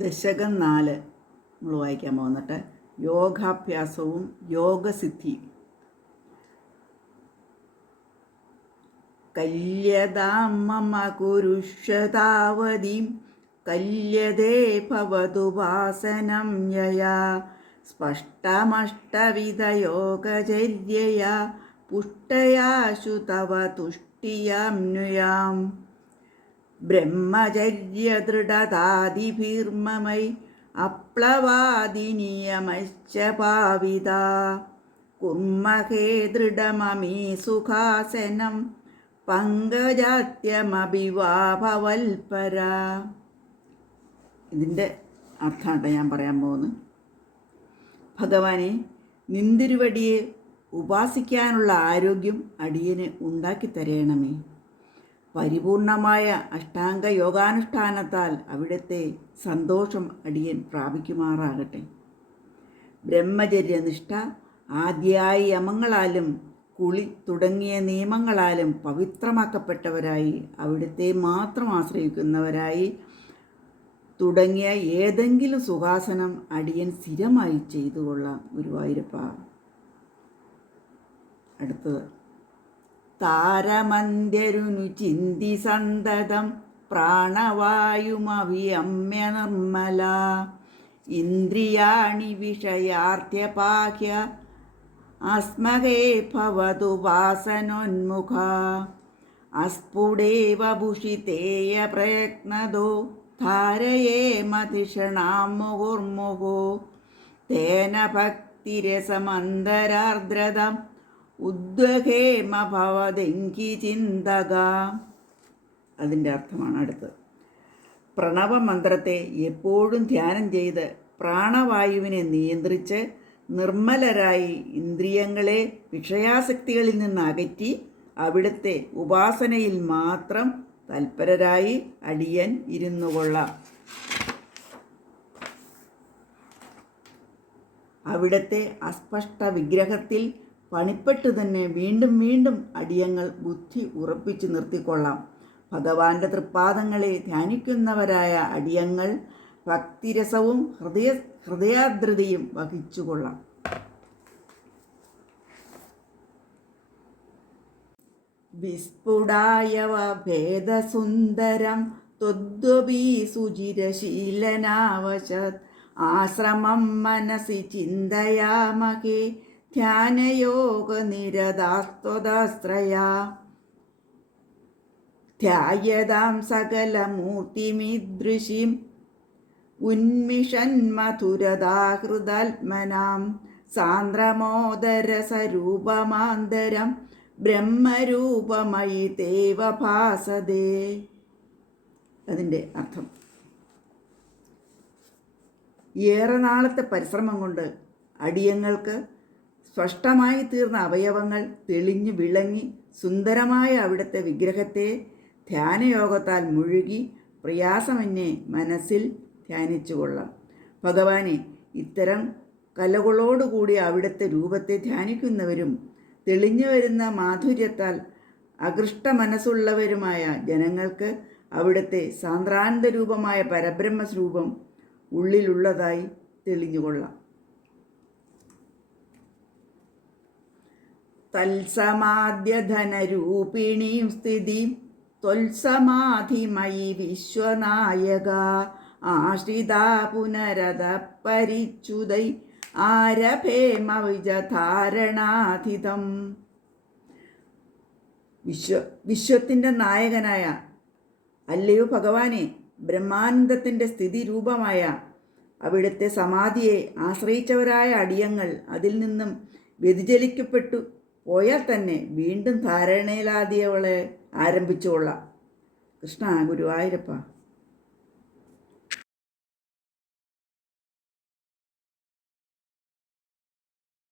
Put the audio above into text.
ദശകം നാല് നമ്മൾ വായിക്കാൻ പോകുന്നിട്ട് യോഗാഭ്യാസവും യോഗസിദ്ധി. കല്യതാം കുരുഷതാവതീം കല്യതേ ഭവതു വാസനം യയാ സ്പഷ്ടമഷ്ടവിധയോഗചര്യയാ പുഷ്ടയാശു തവ തുഷ്ടിയാം നുയാം ബ്രഹ്മചര്യദൃഢതാദിഭിർമമൈ അപ്ലവാദിനിയമശ്ച പാവിത കുർമ്മഹേ ദൃഢമമീ സുഖാസനം പങ്കജാത്യമഭിവാഭവൽപര. ഇതിന്റെ അർത്ഥമാണ് ഞാൻ പറയാൻ പോകുന്നത്. ഭഗവാനെ നിന്തിരുവടിയെ ഉപാസിക്കാനുള്ള ആരോഗ്യം അടിയന് ഉണ്ടാക്കി തരയണമേ പരിപൂർണമായ അഷ്ടാംഗ യോഗാനുഷ്ഠാനത്താൽ അവിടുത്തെ സന്തോഷം അടിയൻ പ്രാപിക്കുമാറാകട്ടെ. ബ്രഹ്മചര്യനിഷ്ഠ ആദ്യായി യമങ്ങളാലും കുളി തുടങ്ങിയ നിയമങ്ങളാലും പവിത്രമാക്കപ്പെട്ടവരായി അവിടുത്തെ മാത്രം ആശ്രയിക്കുന്നവരായി തുടങ്ങിയ ഏതെങ്കിലും സുഖാസനം അടിയൻ സ്ഥിരമായി ചെയ്തു കൊള്ളാം ഗുരുവായൂരപ്പ. അടുത്തത്. താരമന്ത്യരുനു ചിന്തി സന്തതം പ്രാണവായുമവിയമ്യ നിർമ്മല ഇന്ദ്രിയാണി വിഷയാർത്ഥ്യപാഹ്യ അസ്മകേ ഭവതു വാസനോന്മുഖ. അസ്ഫുടേവ ഭുഷിതേയ പ്രയത്നതോ ധാരയേ മതിഷണാം മുഹുർമുഹു തേന ഭക്തിരസമന്തരാർദ്രതം ഉദ്വഹേമ ഭവതെങ്കി ചിന്തക അതിന്റെ അർത്ഥമാണ് അടുത്തത്. പ്രണവമന്ത്രത്തെ എപ്പോഴും ധ്യാനം ചെയ്ത് പ്രാണവായുവിനെ നിയന്ത്രിച്ച് നിർമ്മലരായി ഇന്ദ്രിയങ്ങളെ വിഷയാസക്തികളിൽ നിന്ന് അകറ്റി അവിടുത്തെ ഉപാസനയിൽ മാത്രം തൽപരരായി അടിയൻ ഇരുന്നു കൊള്ളാം. അവിടുത്തെ അസ്പഷ്ട വിഗ്രഹത്തിൽ പണിപ്പെട്ട് തന്നെ വീണ്ടും വീണ്ടും അടിയങ്ങൾ ബുദ്ധി ഉറപ്പിച്ചു നിർത്തിക്കൊള്ളാം. ഭഗവാന്റെ തൃപ്പാദങ്ങളെ ധ്യാനിക്കുന്നവരായ അടിയങ്ങൾ ഭക്തിരസവും ഹൃദയ ഹൃദയാദ്രതയും വഹിച്ചുകൊള്ളാം. വിസ്ഫുടായവ ഭേദസുന്ദരം ത്വദ്വപി സുചിരശീലനാവശത് ആശ്രമം മനസി ചിന്തയാമകേ ധ്യാനയോഗനിരതാസ്ത്വദാശ്രയാ. ധ്യായതാം സകലമൂർത്തിമിദൃശിം. ഉന്മിഷന്മധുരതാഹൃദാത്മനാം. സാന്ദ്രമോദരസരൂപമാന്തരം. ബ്രഹ്മരൂപമയി ദേവഭാസദേ. അതിന്റെ അർത്ഥം. ഏറെ നാളത്തെ പരിശ്രമം കൊണ്ട് അടിയങ്ങൾക്ക് സ്പഷ്ടമായി തീർന്ന അവയവങ്ങൾ തെളിഞ്ഞു വിളങ്ങി സുന്ദരമായ അവിടുത്തെ വിഗ്രഹത്തെ ധ്യാനയോഗത്താൽ മുഴുകി പ്രയാസമെന്നെ മനസ്സിൽ ധ്യാനിച്ചു കൊള്ളാം. ഭഗവാനെ ഇത്തരം കലകളോടുകൂടി അവിടുത്തെ രൂപത്തെ ധ്യാനിക്കുന്നവരും തെളിഞ്ഞു വരുന്ന മാധുര്യത്താൽ അകൃഷ്ട മനസ്സുള്ളവരുമായ ജനങ്ങൾക്ക് അവിടുത്തെ സാന്ദ്രാന്തരൂപമായ പരബ്രഹ്മസ്വരൂപം ഉള്ളിലുള്ളതായി തെളിഞ്ഞുകൊള്ളാം തത്സമാദ്യധനരൂപിണീം സ്ഥിതി ത്വത്സമാധിമയി വിശ്വനായക. ആശ്രിതാ പുനരത പരിച്യുതൈ ആരഭേമവിജധാരണാധിതം വിശ്വ വിശ്വത്തിന്റെ നായകനായ അല്ലയോ ഭഗവാനെ ബ്രഹ്മാനന്ദത്തിന്റെ സ്ഥിതി രൂപമായ അവിടുത്തെ സമാധിയെ ആശ്രയിച്ചവരായ അടിയങ്ങൾ അതിൽ നിന്നും വ്യതിചലിക്കപ്പെട്ടു. പോയാൽ തന്നെ വീണ്ടും ധാരണയിലാദിയവളെ ആരംഭിച്ചുകൊള്ളാം കൃഷ്ണ ഗുരുവായൂരപ്പ.